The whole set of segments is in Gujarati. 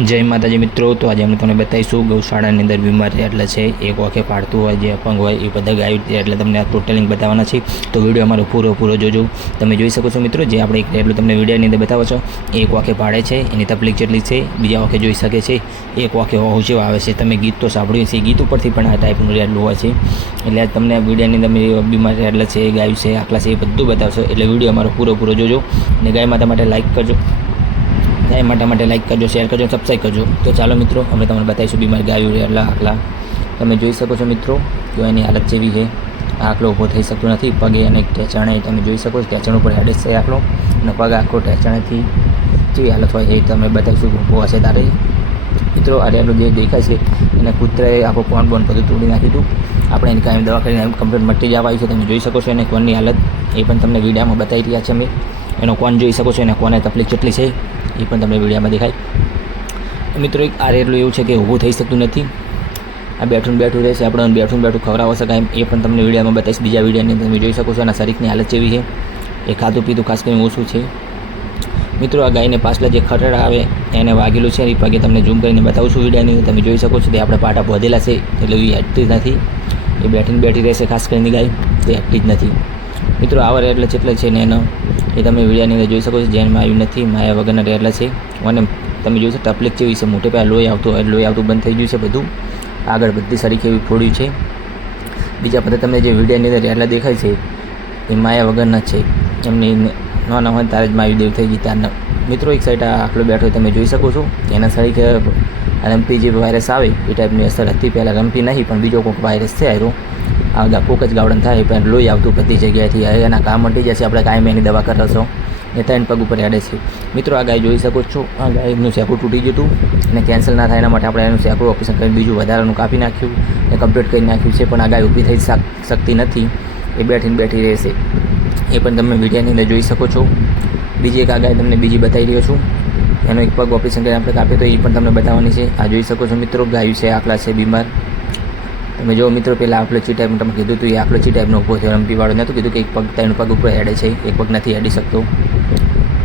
जय माताजी मित्रों। तो आज अमे तमने बताईशुं गौशाळानी अंदर बीमार रेटला छे, एक वाके पाड़तुं होय, जे अपंग होय ए बधा गायो एटले तमने आ टोटलिंग बताववाना छे। तो विडियो अमारो पूरो जोजो। तमे जोई शको छो मित्रों, जे आपणे एक रेटલું तमने विडियोनी अंदर बतावो छो। एक वाके पाड़े छे, एनी तकलीफ जेटली छे बीजा वाके जोई शके छे। एक वाके होऊ जेવો आवे छे, तमे गीत तो सांभळ्युं छे, गीत उपरथी पण आ टाइपनुं रेटલું होय छे। એટલે તમને આ વિડિયોની અંદર બીમાર રેટલા છે, ગાયો છે, આકલા છે, એ બધું બતાવશો। એટલે વિડિયો અમારો પૂરો જોજો અને ગાય માતા માટે લાઈક કરજો, गाय माटे लाइक करजो, शेर करजो, सब्सक्राइब करजो। तो चलो मित्रों, हमें तमने बताईशुं बीमार गायो रेटला आकला। तमे जोई शको छो मित्रों कि एनी हालत जेवी छे। आकलो ऊभो थई शकतो नथी, पगे अने टेचाणे तमे जोई शको छो, टेचाण उपर हेडे छे आकलो अने पग आखो टेचाणेथी केवी हालत होय ए तमे बताईशुं। ऊभो हशे तारे मित्रों आ रेटलो जे देखाय छे एने कूतराए आखो कोण बोन बधुं तोड़ी नाख्युं हतुं। આપણે એની કાયમ દવા કરીને કમ્પ્લીટ મટી જવા આવ્યું છે। તમે જોઈ શકો છો એને કોનની હાલત એ પણ તમને વિડીયોમાં બતાવી રહ્યા છે। અમે એનો કોન જોઈ શકો છો, એને કોને તકલીફ કેટલી છે એ પણ તમને વિડીયોમાં દેખાય। મિત્રો એક આ રેટલું એવું છે કે ઊભું થઈ શકતું નથી, આ બેઠું રહેશે, આપણે બેઠું ખવડાવો શકાય એ પણ તમને વિડીયોમાં બતાવીશ। બીજા વિડીયોની તમે જોઈ શકો છો એના શરીરની હાલત કેવી છે, એ ખાધું પીધું ખાસ કરીને ઓછું છે। મિત્રો આ ગાયને પાછલા જે ખરડા આવે એને વાગેલું છે, એ પગે તમને ઝૂમ કરીને બતાવું છું વિડીયોની। તમે જોઈ શકો છો કે આપણે પાટા બોધેલા છે, એટલે એ હેઠતી નથી, એ બેઠી રહેશે। ખાસ કરીને ગાય તે હેઠતી જ નથી। મિત્રો આવા રેટલા જેટલા છે ને એનો એ તમે વિડીયોની અંદર જોઈ શકો છો। જેનમાં આવ્યું નથી, માયા વગરના રેટલા છે અને તમે જોઈ શકો તકલીફ કેવી છે, મોટે પહેલાં લોહી આવતું બંધ થઈ ગયું છે બધું, આગળ બધી સરીખી એવી ફોડ્યું છે। બીજા બધા તમને જે વિડીયોની અંદર રેટલા દેખાય છે એ માયા વગરના છે, એમની નાના હોય તારે જ માયું દેવ થઈ ગઈ ત્યારના। મિત્રો એક સાઈડ આ આખલો બેઠો તમે જોઈ શકો છો, એના સરીખે રમ્પી જે વાયરસ આવે એ ટાઈપની અસર હતી। પહેલાં રમ્પી નહીં પણ બીજો કોઈક વાયરસ છે આયરો, આ કોક જ ગાવડન થાય પણ લોહી આવતું બધી જગ્યાએથી, એના કામ મટી જશે, આપણે કાયમ એની દવા કરશો। એ ત્રણ પગ ઉપર હેડે છે। મિત્રો આ ગાય જોઈ શકો છો, આ ગાયનું સેકું તૂટી ગયું હતું અને કેન્સલ ના થાય એના માટે આપણે એનું સેકું ઓપરેશન કરીને બીજું વધારાનું કાપી નાખ્યું અને કમ્પ્લીટ કરી નાખ્યું છે। પણ આ ગાય ઊભી થઈ શકતી નથી, એ બેઠી રહેશે, એ પણ તમે વિડીયોની અંદર જોઈ શકો છો। બીજી એક આ ગાય તમને બીજી બતાવી રહ્યો છું, એનો એક પગ ઓપરેશન કરીને આપણે કાપ્યો તો એ પણ તમને બતાવવાની છે। આ જોઈ શકો છો મિત્રો, ગાયું છે, આકલા છે, બીમાર। તમે જો મિત્રો પહેલાં આકલો ચી ટાઈપનું તમે કીધું હતું, એ આકલો ચી ટાઈપનો ઊભો થયો, રમ્પીવાળો નહોતું કીધું કે એક પગ ત્રણ પગ ઉપર હેડે છે, એક પગ નથી હેડી શકતો।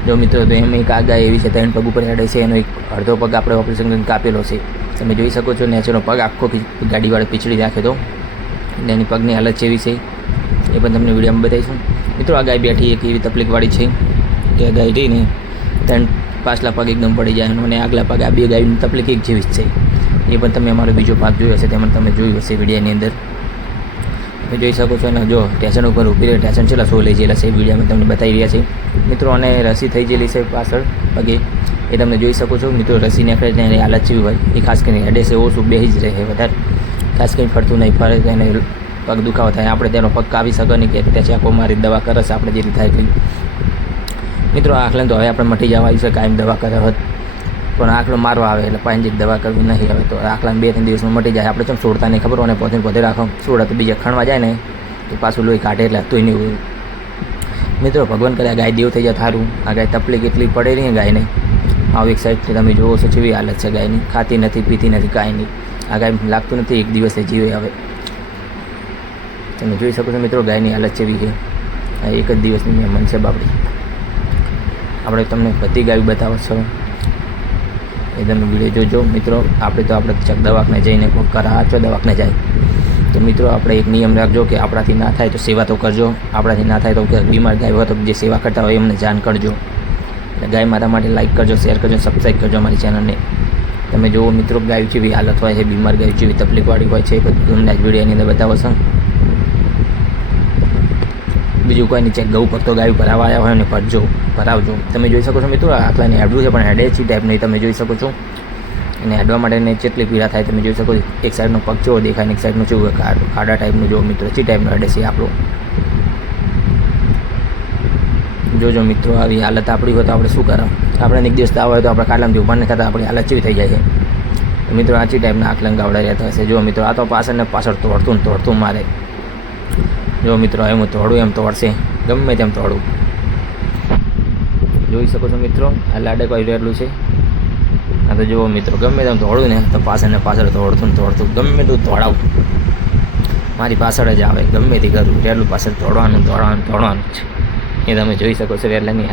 જો મિત્રો તો એમ એક આ ગાય એવી છે, ત્રણ પગ ઉપર હેડે છે, એનો એક અડધો પગ આપણે ઓપરેશન કરીને કાપેલો છે। તમે જોઈ શકો છો નેચરનો પગ આખો ગાડીવાળો પીછડી નાખ્યો હતો અને એની પગની હાલત જેવી છે એ પણ તમને વિડીયોમાં બતાવીશું। મિત્રો આ ગાય બેઠી એક એવી તકલીફવાળી છે કે ગાય રહીને ત્રણ પાછલા પગ એકદમ પડી જાય અને આગલા પગ, આ બે ગાયની તકલીફ એક જેવી જ છે। એ પણ તમે અમારો બીજો ભાગ જોયો હશે, તેમાં તમે જોયું હશે વિડીયોની અંદર, તમે જોઈ શકો છો। અને જો ટેશન ઉપર ઊભી રહે, ટેશન છેલ્લા 100 લઈ ગયેલા છે, એ વિડીયોમાં તમને બતાવી રહ્યા છે મિત્રો। અને રસી થઈ ગયેલી છે પાછળ પગે, એ તમે જોઈ શકો છો મિત્રો। રસી નીકળે એટલે એની હાલત જેવી હોય, એ ખાસ કરીને હેડે છે ઓછું બેસી જ રહે વધારે, ખાસ કરીને ફરતું નહીં, ફરે એને પગ દુખાવો થાય, આપણે તેનો પગ કાપી શકે નહીં કે ત્યાં ચાકો મારી દવા કરે છે આપણે જેટલી થાય એટલી। મિત્રો આખલાને તો હવે આપણે મટી જવા આવ્યું છે, કાયમ દવા કરે હોત પણ આખલો મારવા આવે એટલે પાંચ દવા કરવી નહીં આવે, તો આખલાને 2-3 દિવસમાં મટી જાય। આપણે ચમ છોડતા નહીં ખબર, અને પોતે રાખો છોડા તો બીજા ખણવા જાય ને તો પાછું લોહી કાઢે એટલે તોય નહીં હોય। મિત્રો ભગવાન કરે આ ગાય દેવ થઈ જાય થારું। આ ગાય તકલીફ એટલી પડે રહી ગાયને, આવું એક સાઈડથી તમે જોવો છો કેવી હાલત છે ગાયની, ખાતી નથી, પીતી નથી, કાંઈ નહીં। આ ગાય લાગતું નથી એક દિવસે જીવે આવે, તમે જોઈ શકો છો મિત્રો ગાયની હાલત કેવી છે। આ એક જ દિવસની મહેમાન છે બાપડી, આપણે તમને બધી ગાયું બતાવો છો, એ તમે વિડીયો જોજો મિત્રો। આપણે તો ચક દવાખાને જઈને કોઈ કરાચો દવાખાને જાય તો મિત્રો આપણે એક નિયમ રાખજો કે આપણાથી ના થાય તો સેવા તો કરજો, આપણાથી ના થાય તો કે બીમાર ગાય હોય તો જે સેવા કરતા હોય એમને જાણ કરજો। એટલે ગાય માતા માટે લાઈક કરજો, શેર કરજો, સબસ્ક્રાઈબ કરજો અમારી ચેનલને। તમે જુઓ મિત્રો ગાયું જેવી હાલત હોય છે, બીમાર ગાયું જેવી તકલીફવાળી હોય છે, એ બધું તમને આ વિડીયોની અંદર બતાવો છો। બીજું કોઈ નીચે ગૌ ભક્તો ગાયું ભરાવા આવ્યા હોય ને ભરાવજો। તમે જોઈ શકો છો મિત્રો આખલાને હેડવું છે પણ હેડે ચી ટાઈપ નહીં, તમે જોઈ શકો છો। અને હેડવા માટે એને જેટલી પીડા થાય તમે જોઈ શકો છો, એક સાઈડનો પગ ચેવો દેખાય ને એક સાઈડનું ચેવું ખાડા ટાઈપનું જો મિત્રો ચી ટાઈપનું હેડે છે આપણો। જોજો મિત્રો આવી હાલત આપણી હોય તો આપણે શું કરાం? આપણે એક દિવસ તાવ હોય તો આપણે કાટલામાં ઊભા નહીં થતા, આપણી હાલત ચેવી થઈ જાય છે મિત્રો। આ ચી ટાઈપના આખલાને ગાવડા રહેતા હશે। જો મિત્રો આ તો પાછળ ને પાછળ તોડતું મારે, જો મિત્રો એમ તોડું એમ તોડશે, ગમે તેમ તોડું, જોઈ શકો છો મિત્રો। આ લાડે કોઈ રેટલું છે, આ તો જુઓ મિત્રો ગમે તેમ તોડું ને તો પાછળ ને પાછળ તોડતું ગમે તું તોડાવું, મારી પાછળ જ આવે, ગમે તે કરું રેટલું પાછળ તોડવાનું જ છે, એ તમે જોઈ શકો છો રેટલાની